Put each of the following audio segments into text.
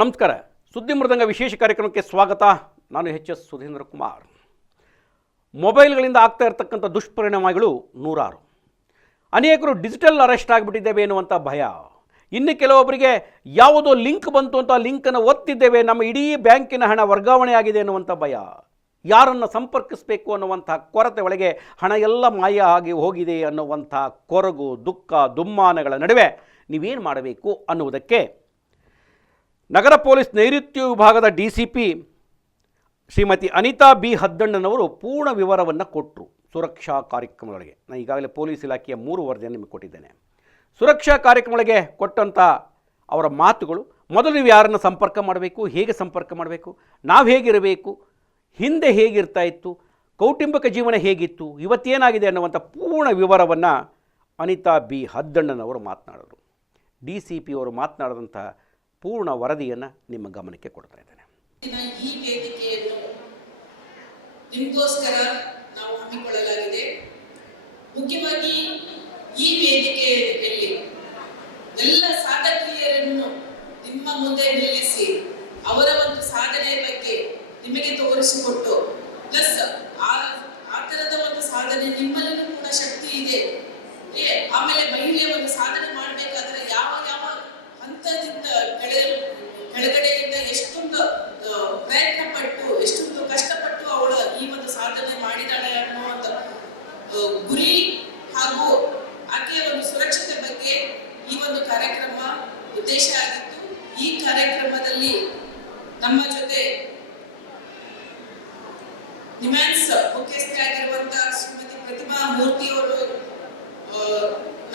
ನಮಸ್ಕಾರ. ಸುದ್ದಿ ಮೃದಂಗ ವಿಶೇಷ ಕಾರ್ಯಕ್ರಮಕ್ಕೆ ಸ್ವಾಗತ. ನಾನು ಎಚ್.ಎಸ್. ಸುಧೀಂದ್ರ ಕುಮಾರ್. ಮೊಬೈಲ್ಗಳಿಂದ ಆಗ್ತಾ ಇರತಕ್ಕಂಥ ದುಷ್ಪರಿಣಾಮಗಳು ನೂರಾರು. ಅನೇಕರು ಡಿಜಿಟಲ್ ಅರೆಸ್ಟ್ ಆಗಿಬಿಟ್ಟಿದ್ದೇವೆ ಎನ್ನುವಂಥ ಭಯ. ಇನ್ನು ಕೆಲವೊಬ್ಬರಿಗೆ ಯಾವುದೋ ಲಿಂಕ್ ಬಂತು ಅಂತ ಲಿಂಕನ್ನು ಒತ್ತಿದ್ದೇವೆ, ನಮ್ಮ ಇಡೀ ಬ್ಯಾಂಕಿನ ಹಣ ವರ್ಗಾವಣೆ ಆಗಿದೆ ಎನ್ನುವಂಥ ಭಯ. ಯಾರನ್ನು ಸಂಪರ್ಕಿಸಬೇಕು ಅನ್ನುವಂಥ ಕೊರತೆ ಒಳಗೆ ಹಣ ಎಲ್ಲ ಮಾಯ ಆಗಿ ಹೋಗಿದೆ ಅನ್ನುವಂಥ ಕೊರಗು, ದುಃಖ, ದುಮ್ಮಾನಗಳ ನಡುವೆ ನೀವೇನು ಮಾಡಬೇಕು ಅನ್ನುವುದಕ್ಕೆ ನಗರ ಪೊಲೀಸ್ ನೈಋತ್ಯ ವಿಭಾಗದ DCP ಶ್ರೀಮತಿ ಅನಿತಾ ಬಿ ಹದ್ದಣ್ಣನವರು ಪೂರ್ಣ ವಿವರವನ್ನು ಕೊಟ್ಟರು ಸುರಕ್ಷಾ ಕಾರ್ಯಕ್ರಮಗಳಿಗೆ. ನಾನು ಈಗಾಗಲೇ ಪೊಲೀಸ್ ಇಲಾಖೆಯ 3 ವರದಿಯನ್ನು ನಿಮಗೆ ಕೊಟ್ಟಿದ್ದೇನೆ. ಸುರಕ್ಷಾ ಕಾರ್ಯಕ್ರಮಗಳಿಗೆ ಕೊಟ್ಟಂಥ ಅವರ ಮಾತುಗಳು, ಮೊದಲು ನೀವು ಯಾರನ್ನು ಸಂಪರ್ಕ ಮಾಡಬೇಕು, ಹೇಗೆ ಸಂಪರ್ಕ ಮಾಡಬೇಕು, ನಾವು ಹೇಗಿರಬೇಕು, ಹಿಂದೆ ಹೇಗಿರ್ತಾ ಇತ್ತು, ಕೌಟುಂಬಿಕ ಜೀವನ ಹೇಗಿತ್ತು, ಇವತ್ತೇನಾಗಿದೆ ಅನ್ನುವಂಥ ಪೂರ್ಣ ವಿವರವನ್ನು ಅನಿತಾ ಬಿ ಹದ್ದಣ್ಣನವರು ಮಾತನಾಡಿದರು. DCP ಅವರು ಮಾತನಾಡಿದಂಥ ಪೂರ್ಣ ವರದಿಯನ್ನು ನಿಮ್ಮ ಗಮನಕ್ಕೆ ಕೊಡ್ತಾ ಇದ್ದೇನೆ. ಈ ವೇದಿಕೆಯನ್ನು ನಿಮಗೋಸ್ಕರ ನಾವು ಹಮ್ಮಿಕೊಳ್ಳಲಾಗಿದೆ. ಮುಖ್ಯವಾಗಿ ಈ ವೇದಿಕೆಯಲ್ಲಿ ಎಲ್ಲ ಸಾಧಕಿಯರನ್ನು ನಿಮ್ಮ ಮುಂದೆ ನಿಲ್ಲಿಸಿ ಅವರ ಒಂದು ಸಾಧನೆ ಬಗ್ಗೆ ನಿಮಗೆ ತೋರಿಸಿಕೊಟ್ಟು, ಪ್ಲಸ್ ಆ ತರದ ಒಂದು ಸಾಧನೆ ನಿಮ್ಮಲ್ಲೂ ಕೂಡ ಶಕ್ತಿ ಇದೆ. ಆಮೇಲೆ ಮಹಿಳೆಯ ಒಂದು ಸಾಧನೆ ಮಾಡಬೇಕಾದ್ರೆ ಯಾವ ಯಾವ ಹಂತದಿಂದ ಕೆಳಗಡೆಯಿಂದ ಎಷ್ಟೊಂದು ಪ್ರಯತ್ನ ಪಟ್ಟು, ಎಷ್ಟೊಂದು ಕಷ್ಟಪಟ್ಟು ಅವಳು ಈ ಒಂದು ಸಾಧನೆ ಮಾಡಿದಾಳೆ ಅನ್ನುವಂಥ ಗುರಿ ಹಾಗೂ ಆಕೆಯ ಒಂದು ಸುರಕ್ಷತೆ ಬಗ್ಗೆ ಈ ಒಂದು ಕಾರ್ಯಕ್ರಮ ಉದ್ದೇಶ ಆಗಿತ್ತು. ಈ ಕಾರ್ಯಕ್ರಮದಲ್ಲಿ ನಮ್ಮ ಜೊತೆ ನಿಮ್ಯಾನ್ಸ್ ಮುಖ್ಯಸ್ಥೆ ಆಗಿರುವಂತಹ ಶ್ರೀಮತಿ ಪ್ರತಿಮಾ ಮೂರ್ತಿ ಅವರು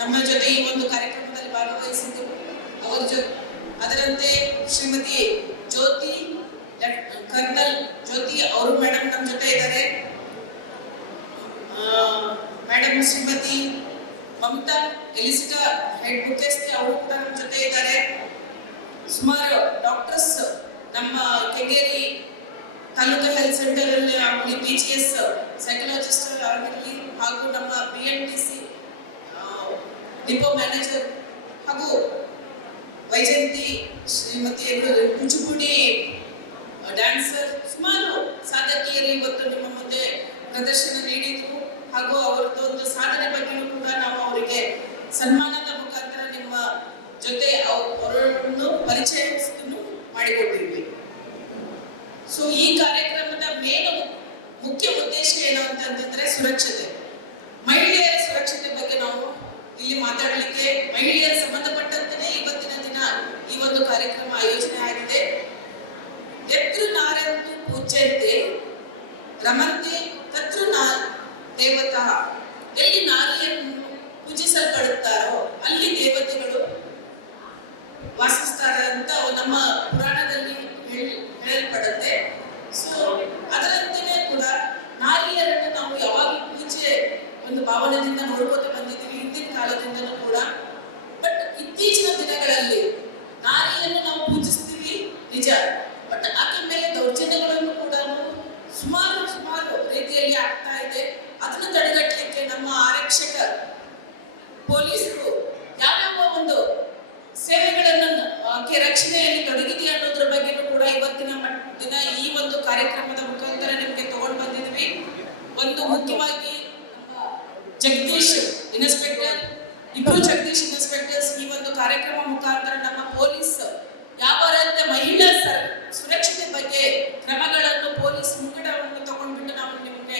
ನಮ್ಮ ಜೊತೆ ಈ ಒಂದು ಕಾರ್ಯಕ್ರಮದಲ್ಲಿ ಭಾಗವಹಿಸಿದ್ರು. ಅವರ ಜೊತೆ ಅದರಂತೆ ಶ್ರೀಮತಿ ಜ್ಯೋತಿ, ಕರ್ನಲ್ ಜ್ಯೋತಿ ಅವರು ಮೇಡಮ್ ನಮ್ಮ ಜೊತೆ ಇದ್ದಾರೆ. ಮೇಡಮ್ ಶ್ರೀಮತಿ ಮಮತಾ ಎಲಿಸಿಟಾ ಹೆಡ್ ಮುಖ್ಯಸ್ಥೆ ಅವರು ಕೂಡ ನಮ್ಮ ಜೊತೆ ಇದ್ದಾರೆ. ಸುಮಾರು ಡಾಕ್ಟರ್ಸ್ ನಮ್ಮ ಕೆಂಗೇರಿ ತಾಲೂಕು ಹೆಲ್ತ್ ಸೆಂಟರ್ ಅಲ್ಲಿ ಆಗಲಿ, PGS ಸೈಕಲಾಜಿಸ್ಟ್ ಆಗಿರಲಿ, ಹಾಗೂ ನಮ್ಮ BMTC ಡಿಪೋ ಮ್ಯಾನೇಜರ್ ಹಾಗೂ ವೈಜಯಂತಿ ಶ್ರೀಮತಿ ಕುಚುಪುಡಿ ಡ್ಯಾನ್ಸರ್, ಸುಮಾರು ಸಾಧಕಿಯರು ಇವತ್ತು ನಿಮ್ಮ ಮುಂದೆ ಪ್ರದರ್ಶನ ನೀಡಿದ್ರು. ಹಾಗೂ ಅವರದೊಂದು ಸಾಧನೆ ಬಗ್ಗೆಯೂ ಕೂಡ ನಾವು ಅವರಿಗೆ ಸನ್ಮಾನದ ಮುಖಾಂತರ ನಿಮ್ಮ ಜೊತೆ ಅವರನ್ನು ಪರಿಚಯಿಸಲು ಮಾಡಿಕೊಟ್ಟಿದ್ವಿ. ಸೊ ಈ ಕಾರ್ಯಕ್ರಮದ ಮುಖ್ಯ ಉದ್ದೇಶ ಏನು ಅಂತಂದ್ರೆ ಸುರಕ್ಷತೆ, ಮಹಿಳೆಯರ ಸುರಕ್ಷತೆ ಬಗ್ಗೆ ನಾವು ಇಲ್ಲಿ ಮಾತಾಡಲಿಕ್ಕೆ, ಮಹಿಳೆಯರ ಸಂಬಂಧಪಟ್ಟಂತೆ ಇವತ್ತಿನ ದಿನ ಈ ಒಂದು ಕಾರ್ಯಕ್ರಮ ಆಯೋಜನೆ ಆಗಿದೆ. ಯತ್ರ ನಾರಂತು ಪೂಜ್ಯಂತೆ ರಮಂತೆ ತತ್ರ ದೇವತಾ. ಎಲ್ಲಿ ನಾರಿಯನ್ನು ಪೂಜಿಸಲ್ಪಡುತ್ತಾರೋ ಅಲ್ಲಿ ದೇವತೆಗಳು ವಾಸಿಸ್ತಾರೆ ಅಂತ ನಮ್ಮ ಪುರಾಣದಲ್ಲಿ ಹೇಳಲ್ಪಡುತ್ತೆ. ಸೊ ಅದರಂತೆಯೇ ಕೂಡ ನಾರಿಯರನ್ನು ನಾವು ಯಾವಾಗಲೂ ಪೂಜೆ ಒಂದು ಭಾವನೆಯಿಂದ ನೋಡ್ಕೋತ ಬಂದಿದ್ದೀವಿ ಹಿಂದಿನ ಕಾಲದಿಂದಲೂ ಕೂಡ. ಬಟ್ ಇತ್ತೀಚಿನ ದಿನಗಳಲ್ಲಿ ನಾರಿಯನ್ನು ನಾವು ಪೂಜಿಸ್ತೀವಿ ನಿಜ, ಬಟ್ ಆಕೆ ಮೇಲೆ ದೌರ್ಜನ್ಯಗಳನ್ನು ಕೂಡ ಸುಮಾರು ರೀತಿಯಲ್ಲಿ ಆಗ್ತಾ ಇದೆ. ಅದನ್ನು ತಡೆಗಟ್ಟಲಿಕ್ಕೆ ನಮ್ಮ ಆರಕ್ಷಕ ಪೊಲೀಸರು ಯಾವ್ಯಾವ ಒಂದು ಸೇವೆಗಳನ್ನು ಆಕೆ ರಕ್ಷಣೆಯಲ್ಲಿ ತೊಡಗಿದೆ ಅನ್ನೋದ್ರ ಬಗ್ಗೆನೂ ಕೂಡ ಇವತ್ತಿನ ದಿನ ಈ ಒಂದು ಕಾರ್ಯಕ್ರಮದ ಮುಖಾಂತರ ನಿಮಗೆ ತಗೊಂಡು ಬಂದಿದ್ವಿ. ಒಂದು ಮುಖ್ಯವಾಗಿ ಜಗದೀಶ್ ಇನ್ಸ್ಪೆಕ್ಟರ್, ಇಬ್ಬರು ಜಗದೀಶ್ ಇನ್ಸ್ಪೆಕ್ಟರ್ಸ್ ಈ ಒಂದು ಕಾರ್ಯಕ್ರಮ ಮುಖಾಂತರ ನಮ್ಮ ಪೊಲೀಸ್ ಯಾವ ರೀತಿಯ ಮಹಿಳಾ ಸುರಕ್ಷತೆ ಬಗ್ಗೆ ಕ್ರಮಗಳನ್ನು ಪೊಲೀಸ್ ಮುಂಗಡವನ್ನು ತಗೊಂಡ್ಬಿಟ್ಟು ನಾವು ನಿಮಗೆ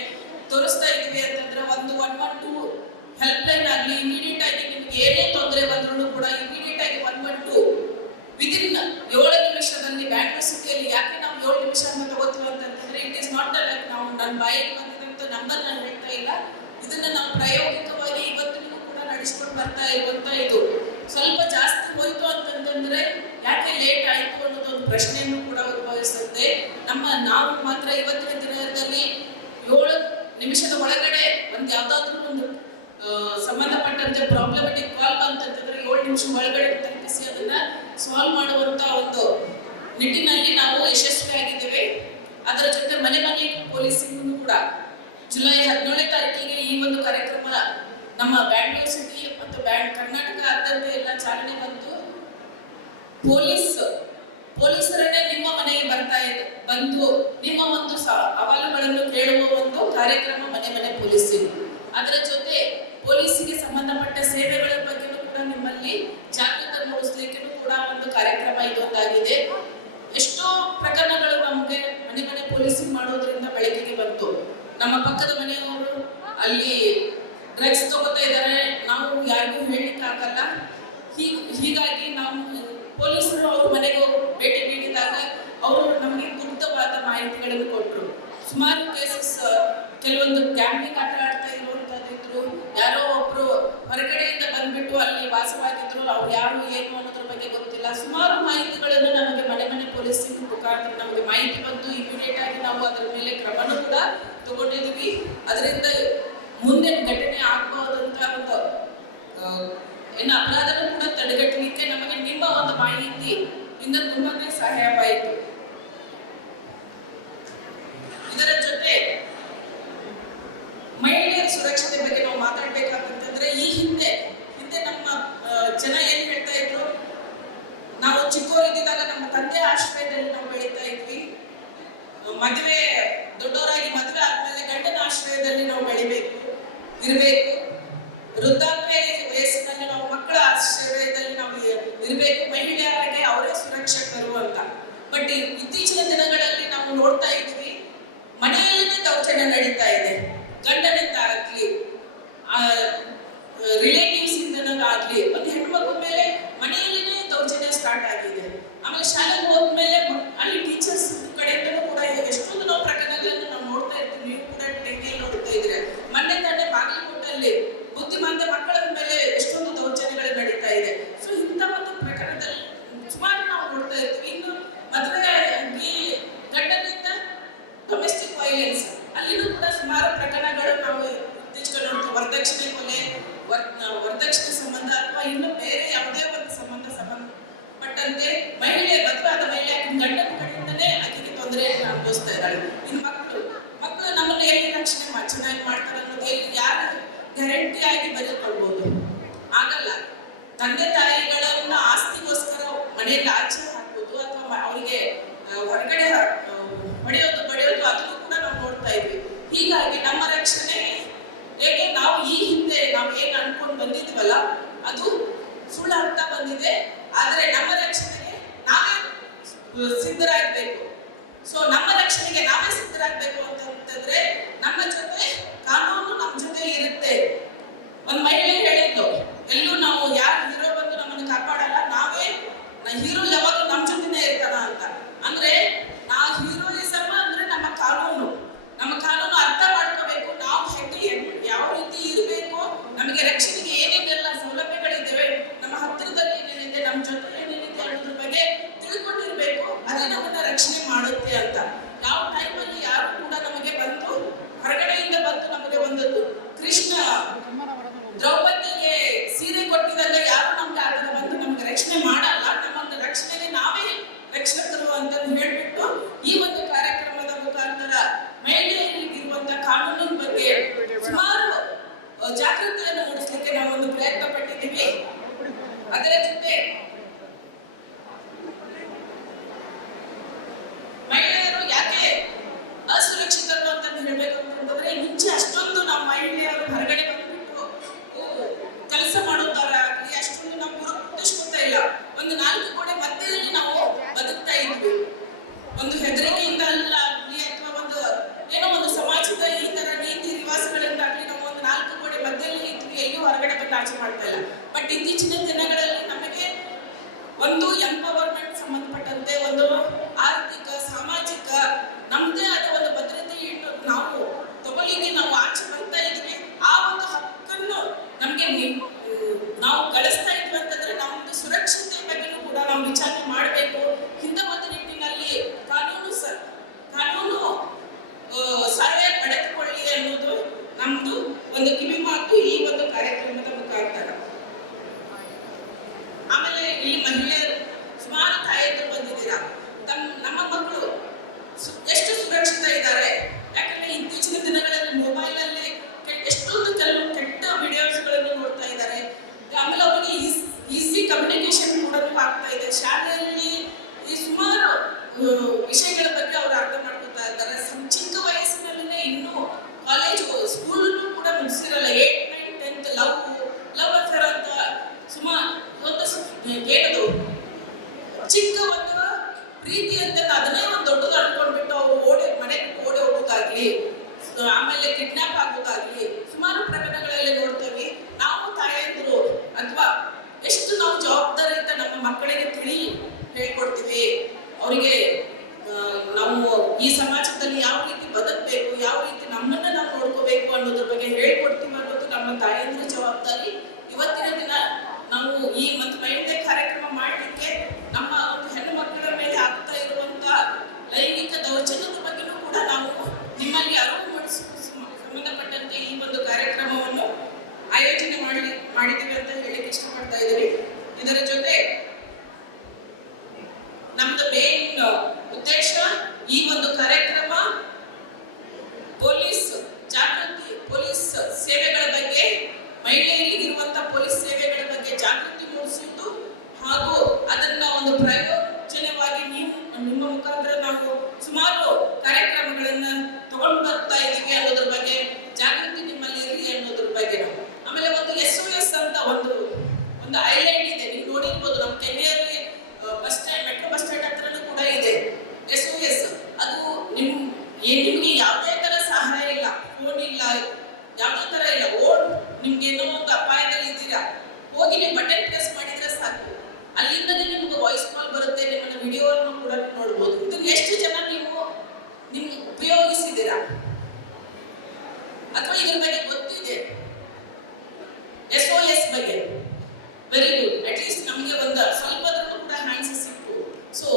ತೋರಿಸ್ತಾ ಇದ್ದೀವಿ ಅಂತಂದ್ರೆ, ಒಂದು 112 ಹೆಲ್ಪ್ ಲೈನ್ ಆಗಲಿ, ಇಮಿಡಿಯೇಟ್ ಆಗಿ ನಿಮ್ಗೆ ಏನೇ ತೊಂದರೆ ಬಂದ್ರೂ ಕೂಡ ಇಮಿಡಿಯೇಟ್ ಆಗಿ 112 ವಿದಿನ್ 7 ನಿಮಿಷದಲ್ಲಿ ಬ್ಯಾಂಗ್ಳೂರ್ ಸಿಟಿಯಲ್ಲಿ. ಯಾಕೆ ನಾವು 7 ನಿಮಿಷ ಅಂತ ತಗೋತೀವಿ ಅಂತಂದ್ರೆ, ಇಟ್ ಈಸ್ ನಾಟ್ ಲೈಕ್ ನಾವು ನನ್ನ ಬಾಯಿಗೆ ಬಂದಿದಂತ ನಂಬರ್ ನಾನು ಹೇಳ್ತಾ ಇಲ್ಲ, ಇದನ್ನ ನಾವು ಪ್ರಾಯೋಗಿಕವಾಗಿ ಇವತ್ತಿಗೂ ಕೂಡ ನಡೆಸ್ಕೊಂಡು ಬರ್ತಾ ಇರುವಂತ ಇದು. ಸ್ವಲ್ಪ ಜಾಸ್ತಿ ಹೋಯ್ತು ಅಂತಂದ್ರೆ ಯಾಕೆ ಲೇಟ್ ಆಯ್ತು ಅನ್ನೋದು ಒಂದು ಪ್ರಶ್ನೆಯನ್ನು ಕೂಡ ಉದ್ಭವಿಸುತ್ತೆ. ನಾವು ಮಾತ್ರ ಇವತ್ತಿನ ದಿನದಲ್ಲಿ 7 ನಿಮಿಷದ ಒಳಗಡೆ ಒಂದು ಯಾವ್ದಾದ್ರು ಒಂದು ಸಂಬಂಧಪಟ್ಟಂತೆ ಪ್ರಾಬ್ಲಮೆಟಿಕ್ ಕಾಲ್ ಬಂತಂತಂದ್ರೆ 7 ನಿಮಿಷ ಒಳಗಡೆ ತಲುಪಿಸಿ ಅದನ್ನ ಸಾಲ್ವ್ ಮಾಡುವಂತ ಒಂದು ನಿಟ್ಟಿನಲ್ಲಿ ನಾವು ಯಶಸ್ವಿಯಾಗಿದ್ದೇವೆ. ಅದರ ಜೊತೆ ಮನೆ ಪೊಲೀಸಿಂಗ್ ಕೂಡ ಜುಲೈ 17ನೇ ತಾರೀಕಿಗೆ ಈ ಒಂದು ಕಾರ್ಯಕ್ರಮ ನಮ್ಮ ಬ್ಯಾಂಗ್ಳೂರ್ ಸಿಟಿ ಮತ್ತು ಕರ್ನಾಟಕ ಆದ್ಯಂತ ಎಲ್ಲ ಚಾಲನೆ ಬಂತು. ಪೊಲೀಸ್ ಪೊಲೀಸರನ್ನೇ ನಿಮ್ಮ ಮನೆಗೆ ಬಂದು ನಿಮ್ಮ ಒಂದು ಅಹವಾಲುಗಳನ್ನು ಕೇಳುವ ಒಂದು ಕಾರ್ಯಕ್ರಮ ಮನೆ ಮನೆ ಪೊಲೀಸಿಂಗ್. ಅದರ ಜೊತೆ ಪೊಲೀಸಿಗೆ ಸಂಬಂಧಪಟ್ಟ ಸೇವೆಗಳ ಬಗ್ಗೆನೂ ಕೂಡ ನಿಮ್ಮಲ್ಲಿ ಜಾಗೃತಿ ಮೂಡಿಸ್ಲಿಕ್ಕೆ ಕೂಡ ಒಂದು ಕಾರ್ಯಕ್ರಮ ಇದೊಂದಾಗಿದೆ. ಎಷ್ಟೋ ಪ್ರಕರಣಗಳು ನಮಗೆ ಮನೆ ಮನೆ ಪೊಲೀಸಿಂಗ್ ಮಾಡೋದ್ರಿಂದ ಬೆಳಕಿಗೆ ಬಂತು. ನಮ್ಮ ಪಕ್ಕದ ಮನೆಯವರು ಅಲ್ಲಿ ಡ್ರಗ್ಸ್ ತಗೋತಾ ಇದ್ದಾರೆ, ನಾವು ಯಾರಿಗೂ ಹೇಳಲಿಕ್ಕೆ ಆಗಲ್ಲ. ಹೀಗಾಗಿ ನಾವು ಪೊಲೀಸರು ಅವ್ರ ಮನೆಗೆ ಭೇಟಿ ನೀಡಿದಾಗ ಅವರು ನಮಗೆ ಗುಪ್ತವಾದ ಮಾಹಿತಿಗಳನ್ನು ಕೊಟ್ಟರು. ಸುಮಾರು ಕೇಸಸ್, ಕೆಲವೊಂದು ಗ್ಯಾಂಬ್ಲಿಂಗ್ ಆಟ ಆಡ್ತಾ ಇರುವಂತದ್ದಿದ್ರು, ಯಾರೋ ಒಬ್ರು ಹೊರಗಡೆಯಿಂದ ಬಂದ್ಬಿಟ್ಟು ಅಲ್ಲಿ ವಾಸವಾಗಿದ್ರು, ಅವ್ರು ಯಾರು ಏನು ಅನ್ನೋದ್ರ ಬಗ್ಗೆ ಗೊತ್ತಿಲ್ಲ. ಸುಮಾರು ಮಾಹಿತಿಗಳನ್ನು ನಮಗೆ ಮನೆ ಮನೆ ಪೊಲೀಸಿಂಗ್ ಮುಖಾಂತರ ನಮಗೆ ಮಾಹಿತಿ ಬಂತು. ಇಮಿಡಿಯೇಟ್ ಆಗಿ ನಾವು ಅದರ ಮೇಲೆ ಕ್ರಮನೂ ಕೂಡ ತಗೊಂಡಿದ್ವಿ. ಅದರಿಂದ ಮುಂದೆ ಘಟನೆ ಆಗಬಹುದಂತ ಒಂದು ಅಪರಾಧನೂ ಕೂಡ ತಡೆಗಟ್ಟಲಿಕ್ಕೆ ನಮಗೆ ನಿಮ್ಮ ಒಂದು ಮಾಹಿತಿ ಇಂದ ತುಂಬಾನೇ ಸಹಾಯವಾಯಿತು. ಇದರ ಜೊತೆ ಮಹಿಳೆಯರ ಸುರಕ್ಷತೆ ಬಗ್ಗೆ ನಾವು ಮಾತಾಡ್ಬೇಕಾಗ್ತಂದ್ರೆ, ಈ ಹಿಂದೆ ನಮ್ಮ ಜನ ಏನ್ ಹೇಳ್ತಾ ಇದ್ರು, ನಾವು ಚಿಕ್ಕವರಿದ್ದಾಗ ನಮ್ಮ ತಂದೆ ಆಶ್ರಯದಲ್ಲಿ ನಾವು ಬೆಳೀತಾ ಇದ್ವಿ. ಮದುವೆ ದೊಡ್ಡವರಾಗಿ ಮದುವೆ ಆದ್ಮೇಲೆ ಗಂಡನ ಆಶ್ರಯದಲ್ಲಿ ನಾವು ಇರಬೇಕು. ವೃದ್ಧಾಪ್ಯ ವಯಸ್ಸಿನಲ್ಲಿ ನಾವು ಮಕ್ಕಳ ಆಶ್ರಯದಲ್ಲಿ ನಾವು ಇರಬೇಕು. ಮಹಿಳೆಯರಿಗೆ ಅವರೇ ಸುರಕ್ಷಕರು ಅಂತ. ಬಟ್ ಇತ್ತೀಚಿನ ದಿನಗಳಲ್ಲಿ ನಾವು ನೋಡ್ತಾ ಇದ್ವಿ, ಮನೆಯಲ್ಲೇ ದೌರ್ಜನ್ಯ ನಡೀತಾ ಇದೆ. ಗಂಡನಿಂದ ಆಗ್ಲಿ, ರಿಲೇಟಿವ್ಸ್ ಇಂದನಾಗ್ಲಿ, ಒಂದು ಹೆಣ್ಮಗು ಮೇಲೆ ಮನೆಯಲ್ಲಿನೇ ದೌರ್ಜನ್ಯ ಸ್ಟಾರ್ಟ್ ಆಗಿದೆ. ಆಮೇಲೆ ಶಾಲೆಗೆ ಹೋದ್ಮೇಲೆ ಅಲ್ಲಿ ಟೀಚರ್ಸ್ ಕಡೆಯಿಂದಲೂ ಕೂಡ ಎಷ್ಟೊಂದು ನಾವು ಪ್ರಕರಣಗಳನ್ನು ನಾವು ನೋಡ್ತಾ ಇರ್ತೀವಿ. ನೀವು ಕೂಡ ಟಿವಿಯಲ್ಲಿ ನೋಡ್ತಾ ಇದ್ರೆ, ಮೊನ್ನೆ ತಾನೇ ಬಾಗಲಕೋಟೆಯಲ್ಲಿ ಬುದ್ಧಿಮಾಂದ್ಯ ಮಕ್ಕಳ ಮೇಲೆ ಎಷ್ಟೊಂದು ದೌರ್ಜನ್ಯಗಳು ನಡೀತಾ ಇದೆ. ಸೊ ಇಂಥ ಒಂದು ಪ್ರಕರಣದಲ್ಲಿ ಸುಮಾರು ನಾವು ನೋಡ್ತಾ ಇರ್ತೀವಿ. ಇನ್ನು ಮದುವೆ ಆಗಿ ಗಂಡನಿಂದ ಡೊಮೆಸ್ಟಿಕ್ ವೈಲೆನ್ಸ್, ಅಲ್ಲಿನೂ ಕೂಡ ಸುಮಾರು ಪ್ರಕರಣಗಳು ನಾವು ಇತ್ತೀಚೆಗೆ ನೋಡ್ತೀವಿ. ವರದಕ್ಷಿಣೆ ಕೊಲೆ, ವರದಕ್ಷಿಣೆ ಸಂಬಂಧ ಅಥವಾ ಇನ್ನು ಬೇರೆ ಯಾವುದೇ ಒಂದು ಸಂಬಂಧಪಟ್ಟಂತೆ ಮಹಿಳೆ ಮದುವೆ ಆದ ಮಹಿಳೆ ಗಂಡನ ಕಡೆಯಿಂದನೇ ಆಕೆಗೆ ತೊಂದರೆಯನ್ನು ಅನುಭವಿಸ್ತಾ ಇದ್ದಾಳೆ. ಇನ್ನು ಮಕ್ಕಳು ನಮ್ಮನ್ನು ಎಲ್ಲಿ ರಕ್ಷಣೆ ಚೆನ್ನಾಗಿ ಮಾಡ್ತಾರೆ ಅನ್ನೋದು ಎಲ್ಲಿ ಯಾರು ಗ್ಯಾರಂಟಿ ಆಗಿ ಬರೆದುಕೊಳ್ಬಹುದು? ಆಗಲ್ಲ. ತಂದೆ ತಾಯಿಗಳನ್ನ ಆಸ್ತಿಗೋಸ್ಕರ ಮನೆಯಲ್ಲಿ ಆಚೆ ಹಾಕೋದು ಅಥವಾ ಅವರಿಗೆ ಹೊರಗಡೆ ಹೊಡೆಯೋದು ಅದನ್ನು ಕೂಡ ನಾವು ನೋಡ್ತಾ ಇದ್ವಿ. ಹೀಗಾಗಿ ನಮ್ಮ ರಕ್ಷಣೆ ಹೇಗೆ ನಾವು ಈ ಹಿಂದೆ ನಾವು ಏನು ಅನ್ಕೊಂಡು ಬಂದಿದ್ವಲ್ಲ, ಅದು ಸುಳ್ಳಾಗ್ತಾ ಬಂದಿದೆ. ಆದ್ರೆ ನಮ್ಮ ರಕ್ಷಣೆಗೆ ನಾವೇ ಸಿದ್ಧರಾಗಬೇಕು. ಸೊ ನಮ್ಮ ರಕ್ಷಣೆಗೆ ನಾವೇ ಸಿದ್ಧರಾಗಬೇಕು ಅಂತಂದ್ರೆ ನಮ್ಮ ಜೊತೆ ಕಾನೂನು ನಮ್ಮ ಜೊತೆ ಇರುತ್ತೆ. ಒಂದು ಮಹಿಳೆ ಹೇಳಿದ್ಲು, ಎಲ್ಲೂ ನಾವು ಯಾರು ಹೀರೋ ಬಂದು ನಮ್ಮನ್ನು ಕಾಪಾಡಲ್ಲ, ನಾವೇ ಹೀರೋ ಯಾವಾಗ ನಮ್ಮ ಜೊತೆನೇ ಇರ್ತಾನ ಅಂತ. ಅಂದ್ರೆ ನಾವು ಹೀರೋಯಿಸಮ್ ಅಂದ್ರೆ ನಮ್ಮ ಕಾನೂನು ಅರ್ಥ ಮಾಡ್ಕೋಬೇಕು. ನಾವು ಹೆಂಗೆ ಯಾವ ರೀತಿ ಇರಬೇಕು, ನಮಗೆ ರಕ್ಷಣೆಗೆ ಏನೇನೆಲ್ಲ ಸೌಲಭ್ಯಗಳಿದ್ದೇವೆ, ನಮ್ಮ ಹತ್ತಿರದಲ್ಲಿ ಏನೇನಿದೆ, ನಮ್ಮ ಜೊತೆ ಏನೇನಿದೆ ಅನ್ನೋದ್ರ ಬಗ್ಗೆ ತಿಳ್ಕೊಂಡಿರ್ಬೇಕು. ಅದೇ ನಮ್ಮನ್ನ ರಕ್ಷಣೆ ಮಾಡುತ್ತೆ ಅಂತ. ಯಾವ ಟೈಮಲ್ಲಿ ಯಾರು ಕೂಡ ನಮಗೆ ಬಂದು ಹೊರಗಡೆಯಿಂದ ಬಂದು ನಮಗೆ ಒಂದದ್ದು ಕೃಷ್ಣ ದ್ರೌಪದಿಗೆ ಸೀರೆ ಕೊಟ್ಟಿದಾಗ ಯಾರು ನಮ್ಗೆ ಆ ಥರ ಬಂದು ನಮ್ಗೆ ರಕ್ಷಣೆ ಮಾಡಲ್ಲ. ನಮ್ಮ ರಕ್ಷಣೆಗೆ ನಾವೇ ರಕ್ಷಕರು ಅಂತ ಹೇಳ್ಬಿಟ್ಟು ಈ ಒಂದು ಕಾರ್ಯಕ್ರಮದ ಮುಖಾಂತರ ಮಹಿಳೆಯರಿಗಿರುವಂತಹ ಕಾನೂನಿನ ಬಗ್ಗೆ ಸುಮಾರು ಜಾಗೃತಿಯನ್ನು ಮೂಡಿಸಲಿಕ್ಕೆ ನಾವು ಒಂದು ಪ್ರಯತ್ನ ಪಟ್ಟಿದ್ದೀವಿ. ಅದರ ಜೊತೆ ಮಹಿಳೆಯರು ಯಾಕೆ ಅಸುರಕ್ಷಿತರು ಅಂತ ಹೇಳ್ಬೇಕು ಅಂತಂದ್ರೆ, ಮುಂಚೆ ಅಷ್ಟೊಂದು ನಾವು ಮಹಿಳೆಯರು ಹೊರಗಡೆ ಬಂದ್ಬಿಟ್ಟು ಕೆಲಸ ಮಾಡೋದಾಗಲಿ ಅಷ್ಟೊಂದು ನಾವು ಗುರುತಿಸ್ಕೊತಾ ಇಲ್ಲ. ಒಂದು 4 ಗೋಡೆ ಮಧ್ಯದಲ್ಲಿ ನಾವು ಬದುಕ್ತಾ ಇದ್ವಿ. ಒಂದು ಹೆದರಿಕೆಯಿಂದ ಅಲ್ಲಾಗ್ಲಿ ಅಥವಾ ಒಂದು ಏನೋ ಒಂದು ಸಮಾಜದ ಈ ತರ ನೀತಿ ರಿವಾಜಗಳಿಂದಾಗ್ಲಿ ನಾವು ಒಂದು 4 ಗೋಡೆ ಮಧ್ಯದಲ್ಲಿ ಇದ್ವಿ, ಎಲ್ಲಿಯೂ ಹೊರಗಡೆ ಬಂದು ಆಚೆ ಮಾಡ್ತಾ ಇಲ್ಲ. ಬಟ್ ಇತ್ತೀಚಿನ ದಿನಗಳಲ್ಲಿ ನಮಗೆ ಒಂದು ಎಂಪವರ್ಮೆಂಟ್ ಸಂಬಂಧಪಟ್ಟಂತೆ ಒಂದು ಆರ್ಥಿಕ ಸಾಮಾಜಿಕ ನಮ್ಮದೇ ಆದ ಒಂದು ಭದ್ರತೆಯನ್ನು ನಾವು ತಗೊಳ್ಳಿಕ್ಕೆ ನಾವು ಆಚೆ ಬರ್ತಾ ಇದ್ವಿ. ಆ ಒಂದು ಹಕ್ಕನ್ನು ನಮಗೆ ನಾವು ಗಳಿಸ್ತಾ ಇದ್ವಿ ಅಂತಂದ್ರೆ ನಮ್ಮದು ಸುರಕ್ಷತೆ ಬಗ್ಗೆನೂ ಕೂಡ ನಾವು ವಿಚಾರಣೆ ಮಾಡಬೇಕು. ಇಂಥ ಒಂದು ನಿಟ್ಟಿನಲ್ಲಿ ಕಾನೂನು ಸಹಾಯ ಪಡೆದುಕೊಳ್ಳಿ ಅನ್ನೋದು ನಮ್ದು ಒಂದು ಕಿವಿ ಮಾತು ಈ ಒಂದು ಕಾರ್ಯಕ್ರಮದ ಮುಖಾಂತರ. ಆಮೇಲೆ ಇಲ್ಲಿ ಮಹಿಳೆಯರು ಸುಮಾರು ತಾಯಂದಿರು ಬಂದಿದ್ದೀರಾ. ನಮ್ಮ ಮಕ್ಕಳು ಎಷ್ಟು ಸುರಕ್ಷಿತ ಇದ್ದಾರೆ? ಯಾಕಂದ್ರೆ ಇತ್ತೀಚಿನ ದಿನಗಳಲ್ಲಿ ಮೊಬೈಲ್ ಅಲ್ಲಿ ಎಷ್ಟೊಂದು ಕೆಲವು ಕೆಟ್ಟ ವಿಡಿಯೋಸ್ಗಳನ್ನು ನೋಡ್ತಾ ಇದ್ದಾರೆ. ಜವಾಬ್ದಾರಿ. ಇವತ್ತಿನ ದಿನ ನಾವು ಈ ಒಂದು ಮಹಿಳೆ ಕಾರ್ಯಕ್ರಮ ಮಾಡಲಿಕ್ಕೆ ನಮ್ಮ ಒಂದು ಹೆಣ್ಣು ಮಕ್ಕಳ ಮೇಲೆ ಆಗ್ತಾ ಇರುವಂತ ಲೈಂಗಿಕ ದೌರ್ಜನ್ಯದ ಬಗ್ಗೆನೂ ಕೂಡ ನಾವು ನಿಮ್ಮಲ್ಲಿ ಅರಿವು ಮೂಡಿಸುವ ಸಂಬಂಧಪಟ್ಟಂತೆ ಈ ಒಂದು ಕಾರ್ಯಕ್ರಮವನ್ನು ಆಯೋಜನೆ ಮಾಡಿದ್ದೀವಿ ಅಂತ ಹೇಳಿಕ್ಕೆ ಇಷ್ಟಪಡ್ತಾ ಇದ್ದೀವಿ. ಇದರ ಜೊತೆ ನಮ್ದು ಮೇನ್ ಉದ್ದೇಶ ಈ ಒಂದು ಕಾರ್ಯಕ್ರಮ ಪೊಲೀಸ್ ಜಾಗೃತಿ, ಪೊಲೀಸ್ ಸೇವೆಗಳ ಬಗ್ಗೆ, ಮಹಿಳೆಯರಿಗಿರುವಂತಹ ಪೊಲೀಸ್ ಸೇವೆಗಳ ಬಗ್ಗೆ ಜಾಗೃತಿ ಮೂಡಿಸುವುದು ಹಾಗೂ ಅದನ್ನ ಒಂದು ಪ್ರಯೋಜನವಾಗಿ ನಿಮ್ಮ ಮುಖಾಂತರ ನಾವು ಸುಮಾರು ಕಾರ್ಯಕ್ರಮಗಳನ್ನ ತಗೊಂಡು ಬರ್ತಾ ಇದ್ದೀವಿ ಅನ್ನೋದ್ರ ಬಗ್ಗೆ ಜಾಗೃತಿ ನಿಮ್ಮಲ್ಲಿ ಇರಲಿ ಅನ್ನೋದ್ರ ಬಗ್ಗೆ. ಆಮೇಲೆ ಒಂದು SOS ಅಂತ ಒಂದು ಐಲ್ಯಾಂಡ್ ಇದೆ, ನೀವು ನೋಡಿರ್ಬೋದು. ನಮ್ಮ Kengeri bus stand, metro bus stand ಹತ್ರನೂ ಕೂಡ ಇದೆ SOS. ಅದು ನಿಮ್ಗೆ ಯಾವುದೇ ತರ ಸಹಾಯ ಇಲ್ಲ, ಫೋನ್ ಇಲ್ಲ, ಯಾವುದೇ ತರ ಇಲ್ಲ. ನಿಮ್ಗೆ ಏನೋ ಒಂದು ಅಪಾಯದಲ್ಲಿ ಇದ್ದೀರಾ, ಹೋಗಿ ನೀವು ಬಟನ್ ಪ್ರೆಸ್ ಮಾಡಿದ್ರೆ ಸಾಕು, ಅಲ್ಲಿಂದನೇ ನಿಮ್ಗೆ ವಾಯ್ಸ್ ಕಾಲ್ ಬರುತ್ತೆ, ನಿಮ್ಮನ್ನ ವಿಡಿಯೋವನ್ನು ಕೂಡ ನೋಡ್ಬೋದು. ಇದನ್ನ ಎಷ್ಟು ಜನ ನೀವು ಉಪಯೋಗಿಸಿದ್ದೀರಾ ಅಥವಾ ಇದ್ರ ಬಗ್ಗೆ ಗೊತ್ತಿದೆ? SOS ಬಗ್ಗೆ ವೆರಿ ಗುಡ್. ಅಟ್ ಲೀಸ್ಟ್ ನಮಗೆ ಒಂದು ಸ್ವಲ್ಪದ್ರೂ ಕೂಡ ಹ್ಯಾಂಡ್ಸ್ ಸಿಕ್ತು. ಸೊ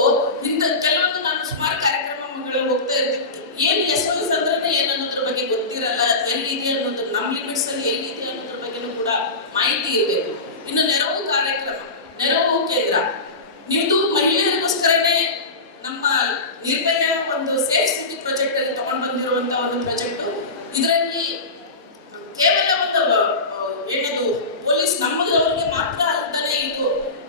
ಇಂಥ ಕೆಲವೊಂದು ನಾನು ಸುಮಾರು ಕಾರ್ಯಕ್ರಮಗಳು ಹೋಗ್ತಾ ಇರ್ತೀವಿ. ಏನು SOS ಅಂದ್ರೆ ಏನು ಅನ್ನೋದ್ರ ಬಗ್ಗೆ ಗೊತ್ತಿರಲ್ಲ, ಎಲ್ಲಿದೆ ಅನ್ನೋದು, ನಮ್ಮ ಲಿಮಿಟ್ಸ್ ಅಲ್ಲಿ ಎಲ್ಲಿದೆ ಅನ್ನೋದ್ರ ಬಗ್ಗೆನೂ ಕೂಡ ಮಾಹಿತಿ ಇರಬೇಕು. ಇನ್ನು ನೆರವು ಕಾರ್ಯಕ್ರಮ, ನೆರವು ಕೇಂದ್ರ ನಿಮ್ದು ಮಹಿಳೆಯರಿಗೋಸ್ಕರನೇ ನಮ್ಮ ನಿರ್ಭಯ ಒಂದು ಸೇಫ್ ಸಿಟಿ ಪ್ರಾಜೆಕ್ಟ್ ಅಲ್ಲಿ ತಗೊಂಡು ಬಂದಿರುವಂತಹ ಒಂದು ಪ್ರಾಜೆಕ್ಟ್. ಇದರಲ್ಲಿ ಕೇವಲ ಒಂದು ಏನದು ಪೊಲೀಸ್ ನಮ್ಮದವರಿಗೆ ಮಾತ್ರ ಅಲ್ಲದೆ, ಇದು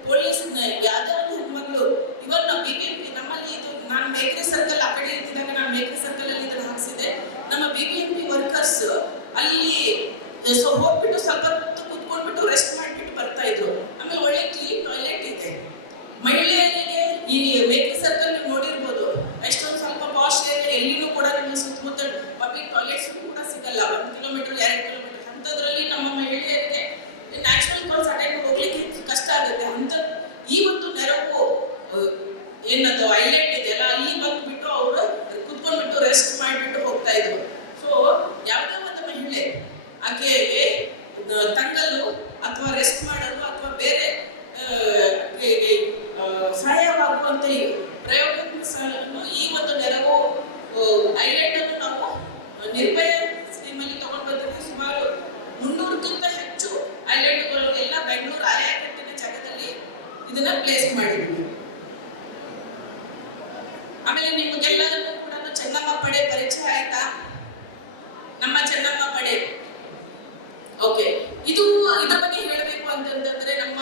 ಪೊಲೀಸ್ ಯಾವುದೇ ಒಂದು ಹೆಣ್ಮಗಳು ಇವನ್ನ BBMP ನಮ್ಮಲ್ಲಿ ಇದು, ನಾನು ಬೇಕರಿ ಸರ್ಕಲ್ ಆ ಕಡೆ ಇದ್ದಿದ್ದಾಗ ನಾನು ಬೇಕರಿ ಸರ್ಕಲ್ ಅಲ್ಲಿ ಇದನ್ನು ಹಾಕ್ಸಿದೆ. ನಮ್ಮ BBMP ವರ್ಕರ್ಸ್ ಅಲ್ಲಿ ಹೋಗ್ಬಿಟ್ಟು ಸ್ವಲ್ಪ ಹೊತ್ತು ಕುತ್ಕೊಂಡ್ಬಿಟ್ಟು ರೆಸ್ಟ್ ಮಾಡಿಬಿಟ್ಟು ಬರ್ತಾ ಇದ್ರು. ಆಮೇಲೆ ಒಳ್ಳೆ ಕ್ಲೀನ್ ಟಾಯ್ಲೆಟ್ ಇದೆ ಮಹಿಳೆಯರಿಗೆ. ಈ ಬೇಕರಿ ಸರ್ಕಲ್ ನೀವು ನೋಡಿರ್ಬೋದು, ಎಷ್ಟೊಂದು ಸ್ವಲ್ಪ ಪಾಶ್ ಏರಿಯಾ, ಎಲ್ಲಿನೂ ಕೂಡ ನಿಮ್ಮ ಸುತ್ತಮುತ್ತ ಪಬ್ಲಿಕ್ ಟಾಯ್ಲೆಟ್ಸ್ ಕೂಡ ಸಿಗಲ್ಲ. 1 ಕಿಲೋಮೀಟರ್ 2 ಕಿಲೋಮೀಟರ್ ಅಂಥದ್ರಲ್ಲಿ ನಮ್ಮ ಮಹಿಳೆಯರಿಗೆ ನ್ಯಾಚುರಲ್ ಕಾಲ್ಸ್ ಅಟೆಂಡ್ ಹೋಗ್ಲಿಕ್ಕೆ ಕಷ್ಟ ಆಗುತ್ತೆ. ಅಂತ ಈ ಒಂದು ನೆರವು ಏನದು ಐಲ್ಯಾಂಡ್ ಇದೆಯಲ್ಲ, ಅಲ್ಲಿ ಬಂದ್ಬಿಟ್ಟು ಅವರು ಕುತ್ಕೊಂಡ್ಬಿಟ್ಟು ರೆಸ್ಟ್ ಮಾಡಿಬಿಟ್ಟು ಹೋಗ್ತಾ ಇದ್ರು. ಸೊ ಯಾವುದೇ ಒಂದು ಮಹಿಳೆ ಆಕೆಗೆ ತಂಗಲು ಅಥವಾ ರೆಸ್ಟ್ ಮಾಡಲು ಅಥವಾ ಬೇರೆ ಸಹಾಯವಾಗುವಂತ ಪ್ರಯೋಗವನ್ನು ಈ ಒಂದು ನೆರವು ಐಲ್ಯಾಂಡ್ ಅನ್ನು ನಾವು ನಿರ್ಭಯ ಸ್ಕೀಮಲ್ಲಿ ತಗೊಂಡು ಬಂದಿದ್ದೀವಿ. ಸುಮಾರು 300ಕ್ಕಿಂತ ಹೆಚ್ಚು ಐಲ್ಯಾಂಡ್ಗಳು ಎಲ್ಲ ಬೆಂಗಳೂರು ಆಯಾಕಟ್ಟಿನ ಜಾಗದಲ್ಲಿ ಇದನ್ನ ಪ್ಲೇಸ್ ಮಾಡಿದ್ದೀವಿ. ಆಮೇಲೆ ನಿಮಗೆಲ್ಲರನ್ನೂ ಕೂಡ ಚೆನ್ನಮ್ಮ ಪಡೆ ಪರಿಚಯ ಆಯ್ತಾ? ನಮ್ಮ ಚೆನ್ನಮ್ಮ ಪಡೆ, ಓಕೆ. ಇದ್ರ ಬಗ್ಗೆ ಹೇಳಬೇಕು ಅಂತಂದ್ರೆ ನಮ್ಮ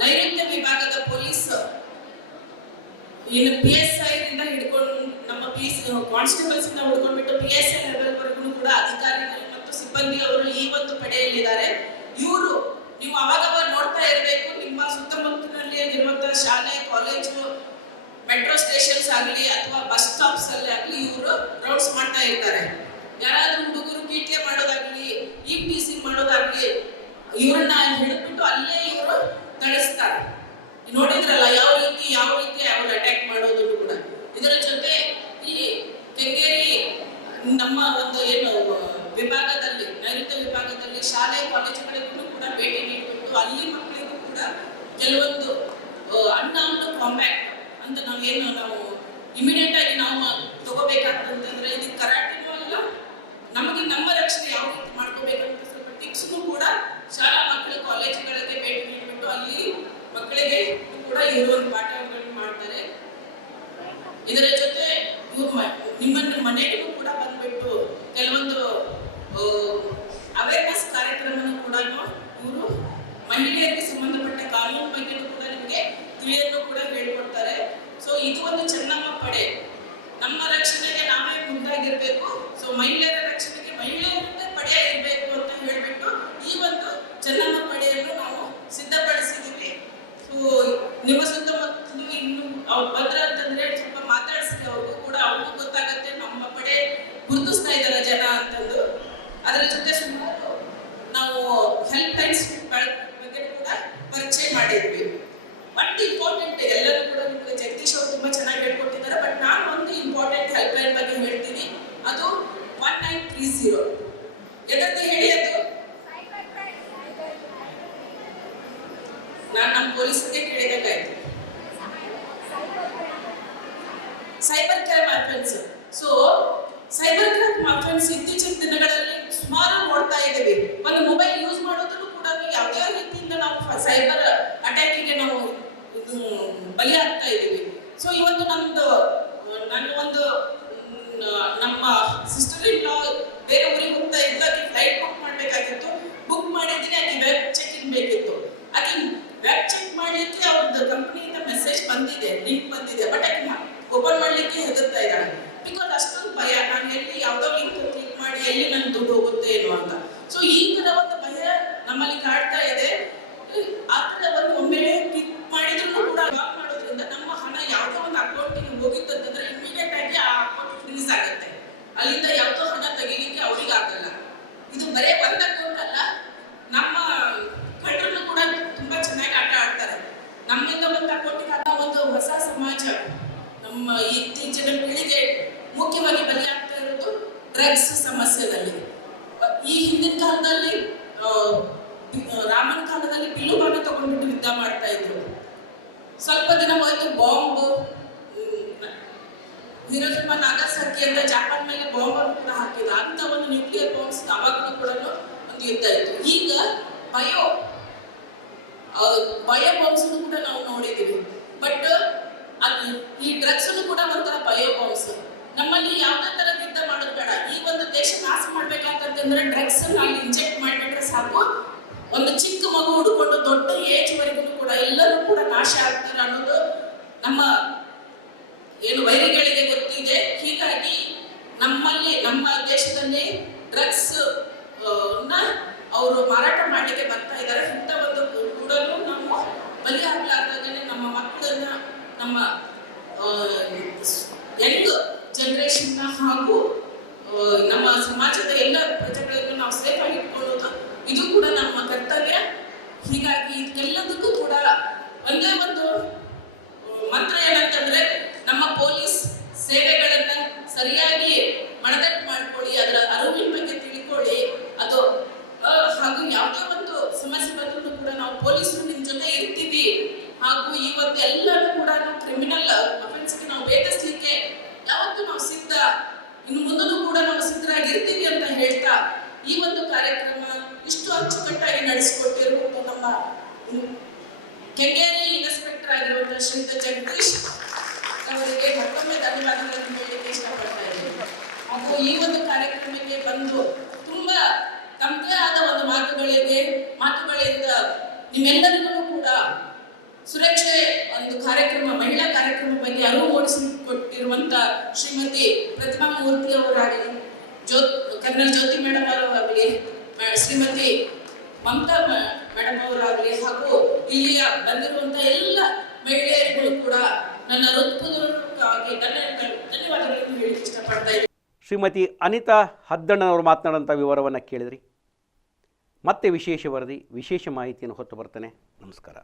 ನೈಋತ್ಯ ವಿಭಾಗದ ಪೊಲೀಸ್ ಇನ್ನು PSI ಇಂದ ಹಿಡ್ಕೊಂಡು ನಮ್ಮ ಕಾನ್ಸ್ಟೇಬಲ್ಸ್ ಇಂದ ಹಿಡ್ಕೊಂಡ್ಬಿಟ್ಟು PSI ಲೆವೆಲ್ ವರೆಗೂ ಕೂಡ ಅಧಿಕಾರಿಗಳು ಮತ್ತು ಸಿಬ್ಬಂದಿ ಅವರು ಈ ಒಂದು ಪಡೆಯಲ್ಲಿದ್ದಾರೆ. ಇವರು ನೀವು ಅವಾಗ ನೋಡ್ತಾ ಇರಬೇಕು, ನಿಮ್ಮ ಸುತ್ತಮುತ್ತಲಿನಲ್ಲಿ ಇರುವಂತಹ ಶಾಲೆ, ಕಾಲೇಜು, ಮೆಟ್ರೋ ಸ್ಟೇಷನ್ಸ್ ಆಗಲಿ ಅಥವಾ ಬಸ್ ಸ್ಟಾಪ್ಸ್ ಅಲ್ಲಿ ಆಗಲಿ ಇವರು ರೌಂಡ್ಸ್ ಮಾಡ್ತಾ ಇರ್ತಾರೆ. ಯಾರಾದ್ರೂ ಹುಡುಗರು PTA ಮಾಡೋದಾಗ್ಲಿ, ETC ಮಾಡೋದಾಗ್ಲಿ, ಇವ್ರನ್ನ ಹಿಡಿದ್ಬಿಟ್ಟು ಅಲ್ಲೇ ಇವರು ತಳಿಸ್ತಾರೆ. ನೋಡಿದ್ರಲ್ಲ ಯಾವ ರೀತಿ ಅವರು ಅಟ್ಯಾಕ್ ಮಾಡೋದನ್ನು ಕೂಡ. ಇದರ ಜೊತೆ ಈ ಕೆಂಗೇರಿ ನಮ್ಮ ಒಂದು ಏನು ವಿಭಾಗದಲ್ಲಿ, ನೈಋತ್ಯ ವಿಭಾಗದಲ್ಲಿ ಶಾಲೆ ಕಾಲೇಜುಗಳಿಗೂ ಕೂಡ ಭೇಟಿ ನೀಡಿಬಿಟ್ಟು ಅಲ್ಲಿ ಮಕ್ಕಳಿಗೂ ಕೂಡ ಕೆಲವೊಂದು ಅನ್ಆರ್ಮ್ಡ್ ಕಾಂಬ್ಯಾಕ್ಟ್ ಅಂತ ನಾವು ಇಮಿಡಿಯೇಟ್ ಆಗಿ ನಾವು ತಗೋಬೇಕಾಗ್ತಂತಂದ್ರೆ, ಇದು ಕರಾಟೆನೂ ಅಲ್ಲ, ನಮಗೆ ನಮ್ಮ ರಕ್ಷಣೆ ಯಾವ ರೀತಿ ಮಾಡ್ಕೋಬೇಕಂತ ಸ್ವಲ್ಪ ಟಿಪ್ಸ್ನು ಕೂಡ ಶಾಲಾ ಮಕ್ಕಳು ಕಾಲೇಜುಗಳಿಗೆ ಭೇಟಿ ನೀಡಿಬಿಟ್ಟು ಅಲ್ಲಿ ಮಕ್ಕಳಿಗೆ ಕೂಡ ಇವರು ಒಂದು ಪಾಠಗಳನ್ನು ಮಾಡ್ತಾರೆ. ಇದರ ಜೊತೆ ನಿಮ್ಮನ್ನು ಮನೆಗೂ ಕೂಡ ಬಂದ್ಬಿಟ್ಟು ಕೆಲವೊಂದು ಅವೇರ್ನೆಸ್ ಕಾರ್ಯಕ್ರಮವನ್ನು ಕೂಡ ಇವರು ಮಹಿಳೆಯರಿಗೆ ಸಂಬಂಧಪಟ್ಟ ಕಾನೂನು ಬಗ್ಗೆ ಕೂಡ ನಿಮಗೆ ತಿಳಿಯನ್ನು ಕೂಡ ಹೇಳ್ಕೊಡ್ತಾರೆ. ಸೊ ಇದು ಒಂದು ಚೆನ್ನಮ್ಮ ಪಡೆ. ನಮ್ಮ ರಕ್ಷಣೆಗೆ ನಾವೇ ಮುಂದಾಗಿರ್ಬೇಕು. ಸೊ ಮಹಿಳೆಯರ ರಕ್ಷಣೆಗೆ ಮಹಿಳೆಯರನ್ನೇ ಪಡೆ ಇರಬೇಕು ಅಂತ ಹೇಳ್ಬಿಟ್ಟು ಈ ಒಂದು ಚೆನ್ನಮ್ಮ ಪಡೆಯನ್ನು ನಾವು ಸಿದ್ಧಪಡಿಸಿದ್ದೀವಿ. ಸೊ ನಿಮ್ಮ ಸುತ್ತಮುತ್ತಲು ಇನ್ನು ಅವ್ರು ಬಂದ್ರ ಅಂತಂದ್ರೆ ಸ್ವಲ್ಪ ಮಾತಾಡಿಸಿ, ಅವ್ರಿಗೂ ಗೊತ್ತಾಗತ್ತೆ ನಮ್ಮ ಪಡೆ ಗುರುತಿಸ್ತಾ ಇದ್ದಾರೆ ಜನ ಅಂತಂದು. ಅದರ ಜೊತೆ ಸುಮಾರು ನಾವು ಹೆಲ್ಪ್ ಲೈನ್ಸ್ ಬಗ್ಗೆ ಕೂಡ ಪರಿಚಯ ಮಾಡಿದ್ವಿ. ಬಟ್ ಇಂಪಾರ್ಟೆಂಟ್ ಎಲ್ಲರೂ ಕೂಡ ನಿಮಗೆ ಜಗದೀಶ್ ಅವರು ತುಂಬಾ ಚೆನ್ನಾಗಿ ಹೇಳ್ಕೊಟ್ಟಿದ್ದಾರೆ. ಬಟ್ ನಾನು ಒಂದು ಇಂಪಾರ್ಟೆಂಟ್ ಹೆಲ್ಪ್ ಲೈನ್ ಬಗ್ಗೆ ಹೇಳ್ತೀನಿ, ಅದು 1930. ಎದಕ್ಕೆ ಹೇಳಿ? ಅದು ನಾನು ನಮ್ಮ ಪೊಲೀಸರಿಗೆ ಕೇಳಿದಂಗಾಯ್ತು. Cyber crime offence. So cyber crime offence ಇತ್ತೀಚಿನ ದಿನಗಳಲ್ಲಿ ಸುಮಾರು ನೋಡ್ತಾ ಇದ್ದೀವಿ. ಒಂದು ಮೊಬೈಲ್ ಯೂಸ್ ಮಾಡೋದನ್ನು ಕೂಡ ಯಾವುದೇ ರೀತಿಯಿಂದ ನಾವು ಸೈಬರ್ ಅಟ್ಯಾಕಿಗೆ ನಾವು ಬಲಿಯಾಗ್ತಾ ಇದ್ದೀವಿ. ಸೊ ಇವತ್ತು ನನ್ನ ಒಂದು ನಮ್ಮ ಸಿಸ್ಟರ್ ಇನ್ ಲಾ ಬೇರೆ ಊರಿಗೆ ಹೋಗ್ತಾ ಇದ್ದಾಗಿ ಫ್ಲೈಟ್ ಬುಕ್ ಮಾಡಬೇಕಾಗಿತ್ತು. ಬುಕ್ ಮಾಡಿದ್ರೆ ಆಕೆ ವೆಬ್ ಚೆಕ್ ಇನ್ ಬೇಕಿತ್ತು. ಆಕೆ ವೆಬ್ ಚೆಕ್ ಮಾಡಲಿಕ್ಕೆ ಅವ್ರದ್ದು ಕಂಪನಿಯಿಂದ ಮೆಸೇಜ್ ಬಂದಿದೆ, ಲಿಂಕ್ ಬಂದಿದೆ, ಬಟ್ ಆಕೆ ಓಪನ್ ಮಾಡಲಿಕ್ಕೆ ಹೆದರ್ತಾ ಇದ್ದಾಳೆ. ಬಿಕಾಸ್ ಅಷ್ಟೊಂದು ಭಯ, ನಾನು ಎಲ್ಲಿ ಯಾವುದೋ ಲಿಂಕ್ ಕ್ಲಿಕ್ ಮಾಡಿ ಎಲ್ಲಿ ನನ್ನ ದುಡ್ಡು ಹೋಗುತ್ತೆ ಏನೋ ಅಂತ. ಸೊ ಈ ತರ ಒಂದು ಭಯ ನಮ್ಮಲ್ಲಿ ಕಾಡ್ತಾ ಇದೆ. ಆ ಥರ ಒಂದು ಒಮ್ಮೆ ಕ್ಲಿಕ್ ಮಾಡಿದ್ರು ಕೂಡ ಬ್ಲಾಕ್ ಮಾಡೋದ್ರಿಂದ ನಮ್ಮ ಹಣ ಯಾವುದೋ ಒಂದು ಅಕೌಂಟಿಗೆ ಹೋಗಿತ್ತಂತಂದ್ರೆ ಇಮಿಡಿಯೇಟ್ ಆಗಿ ಆ ಅಕೌಂಟ್ ಫ್ರೀಸ್ ಆಗುತ್ತೆ. ಅಲ್ಲಿಂದ ಯಾವುದೋ ಹಣ ತೆಗಿಲಿಕ್ಕೆ ಅವ್ರಿಗೆ ಆಗಲ್ಲ. ಇದು ಬರೇ ಒಂದು ಅಕೌಂಟ್ ಅಲ್ಲ, ನಮ್ಮ ಕಳ್ಳರು ಕೂಡ ತುಂಬಾ ಚೆನ್ನಾಗಿ ಆಟ ಆಡ್ತಾರೆ. ನಮ್ಮಿಂದ ಒಂದು ಅಕೌಂಟಿಗೆ ಒಂದು ಹೊಸ ಸಮಾಜ ನಮ್ಮ ಇತ್ತೀಚಿನ ಪೀಳಿಗೆ ಮುಖ್ಯವಾಗಿ ಬಲಿಯಾಗ್ತಾ ಇರೋದು ಡ್ರಗ್ಸ್ ಸಮಸ್ಯೆದಲ್ಲಿ. ಈ ಹಿಂದಿನ ಕಾಲದಲ್ಲಿ ರಾಮನ ಕಾಲದಲ್ಲಿ ಬಿಲ್ಲುಬಾಣ ತಗೊಂಡ್ಬಿಟ್ಟು ಯುದ್ಧ ಮಾಡ್ತಾ ಇದ್ರು. ಸ್ವಲ್ಪ ದಿನ ಹೋಯ್ತು ಬಾಂಬ್, ಹಿರೋಶಿಮಾ ನಾಗಸಾಕಿ ಅಂತ ಜಾಪಾನ್ ಮೇಲೆ ಬಾಂಬ್ ಅನ್ನು ಕೂಡ ಹಾಕಿದ್ರು. ಅಂತ ಒಂದು ನ್ಯೂಕ್ಲಿಯರ್ ಬಾಂಬ್ಸ್ ಅವಾಗಲೂ ಕೂಡ ಒಂದು ಯುದ್ಧ ಇತ್ತು. ಈಗ ಬಯೋ ಬಾಂಬ್ಸ್ ಕೂಡ ನಾವು ನೋಡಿದ್ದೀವಿ. ಬಟ್ ಈ ಡ್ರಗ್ಸ್ ಕೂಡ ಒಂಥರ ಬಯೋ ಬಾಂಬ್ಸ್. ನಮ್ಮಲ್ಲಿ ಯಾವುದೇ ತರ ಯುದ್ಧ ಮಾಡೋದು ಬೇಡ. ಈ ಒಂದು ದೇಶ ನಾಶ ಮಾಡ್ಬೇಕಂತಂದ್ರೆ ಡ್ರಗ್ಸ್ ಅಲ್ಲಿ ಇಂಜೆಕ್ಟ್ ಮಾಡಿಬಿಟ್ರೆ ಸಾಕು. ಒಂದು ಚಿಕ್ಕ ಮಗು ಹುಡ್ಕೊಂಡು ದೊಡ್ಡ ಏಜ್ ವರೆಗೂ ಕೂಡ ಎಲ್ಲರೂ ಕೂಡ ನಾಶ ಆಗ್ತಾರೆ ಅನ್ನೋದು ನಮ್ಮ ಏನು ವೈರಿಗಳಿಗೆ ಗೊತ್ತಿದೆ. ಹೀಗಾಗಿ ನಮ್ಮ ದೇಶದಲ್ಲಿ ಡ್ರಗ್ಸ್ ಅವರು ಮಾರಾಟ ಮಾಡಲಿಕ್ಕೆ ಬರ್ತಾ ಇದ್ದಾರೆ. ಇಂಥ ಒಂದು ಕೂಡ ನಾವು ಬಲಿ ಆಗ್ಲಾರ್ದಾಗನೆ ನಮ್ಮ ಮಕ್ಕಳನ್ನ, ನಮ್ಮ ಯಂಗ್ ಜನರೇಷನ್ ಹಾಗೂ ನಮ್ಮ ಸಮಾಜದ ಎಲ್ಲ ಪ್ರಜೆಗಳನ್ನು ನಾವು ಸೇಫ್ ಆಗಿ ಇಟ್ಕೊಳ್ಳೋದು ಇದು ಕೂಡ ನಮ್ಮ ಕರ್ತವ್ಯ. ಹೀಗಾಗಿ ಇದಕ್ಕೆಲ್ಲದಕ್ಕೂ ಕೂಡ ಒಂದೇ ಒಂದು ಮಂತ್ರ ಏನಂತಂದ್ರೆ, ನಮ್ಮ ಪೊಲೀಸ್ ಸೇವೆಗಳನ್ನ ಸರಿಯಾಗಿ ಮನದಟ್ಟು ಮಾಡ್ಕೊಳ್ಳಿ, ಅದರ ಅರಿವಿನ ಬಗ್ಗೆ ತಿಳ್ಕೊಳ್ಳಿ. ಅದು ಹಾಗೂ ಯಾವುದೇ ಒಂದು ಸಮಸ್ಯೆ ಬಂದ್ರೂ ಕೂಡ ನಾವು ಪೊಲೀಸರು ನಿಮ್ಮ ಜೊತೆ ಇರ್ತೀವಿ. ಹಾಗೂ ಈ ಒಂದು ಎಲ್ಲರೂ ಕೂಡ ನಾವು ಕ್ರಿಮಿನಲ್ ಅಫೆನ್ಸ್ಗೆ ನಾವು ಭೇದಿಸ್ಲಿಕ್ಕೆ ಯಾವತ್ತೂ ನಾವು ಸಿದ್ಧ, ಇನ್ನು ಮುಂದೂ ಕೂಡ ನಾವು ಸಿದ್ಧರಾಗಿರ್ತೀವಿ ಅಂತ ಹೇಳ್ತಾ ಈ ಒಂದು ಕಾರ್ಯಕ್ರಮ ಇಷ್ಟು ಅಚ್ಚುಕಟ್ಟಾಗಿ ನಡೆಸಿಕೊಟ್ಟಿರುವಂತ ನಮ್ಮ ಕೆಂಗೇರಿ ಇನ್ಸ್ಪೆಕ್ಟರ್ ಆಗಿರುವಂತಹ ಶ್ರೀಯುತ ಜಗದೀಶ್ ಅವರಿಗೆ ಮತ್ತೊಮ್ಮೆ ಧನ್ಯವಾದಗಳನ್ನು ಹೇಳಲಿಕ್ಕೆ ಇಷ್ಟಪಡ್ತಾ ಇದ್ದೀನಿ. ಹಾಗೂ ಈ ಒಂದು ಕಾರ್ಯಕ್ರಮಕ್ಕೆ ಬಂದು ತುಂಬಾ ತಮ್ಮದೇ ಆದ ಒಂದು ಮಾತುಗಳಿಂದ ನಿಮ್ಮೆಲ್ಲರಿಗೂ ಕೂಡ ಸುರಕ್ಷೆ ಒಂದು ಕಾರ್ಯಕ್ರಮ, ಮಹಿಳಾ ಕಾರ್ಯಕ್ರಮ ಬಗ್ಗೆ ಅರಿವು ಮೂಡಿಸಿಕೊಟ್ಟಿರುವಂತ ಶ್ರೀಮತಿ ಪ್ರತಿಮಾ ಮೂರ್ತಿ ಅವರಾಗಲಿ, ಕರ್ನಲ್ ಜ್ಯೋತಿ ಮೇಡಮ್ ಅವರಾಗಲಿ, ಶ್ರೀಮತಿ ಮಮತಾ ಮೇಡಮ್ ಅವರಾಗಲಿ, ಹಾಗೂ ಇಲ್ಲಿಯ ಬಂದಿರುವಂತ ಎಲ್ಲ ಮಹಿಳೆಯರಿಗೂ ಕೂಡ ನನ್ನ ಹೃತ್ಪೂರ್ವಕವಾಗಿ ಧನ್ಯವಾದಗಳನ್ನು ಹೇಳಲಿಕ್ಕೆ ಇಷ್ಟಪಡ್ತಾ ಇದ್ದೀನಿ. ಶ್ರೀಮತಿ ಅನಿತಾ ಹದ್ದಣ್ಣನವರು ಮಾತನಾಡುವಂಥ ವಿವರವನ್ನು ಕೇಳಿದ್ರಿ. ಮತ್ತೆ ವಿಶೇಷ ವರದಿ, ವಿಶೇಷ ಮಾಹಿತಿಯನ್ನು ಹೊತ್ತು ಬರ್ತೇನೆ. ನಮಸ್ಕಾರ.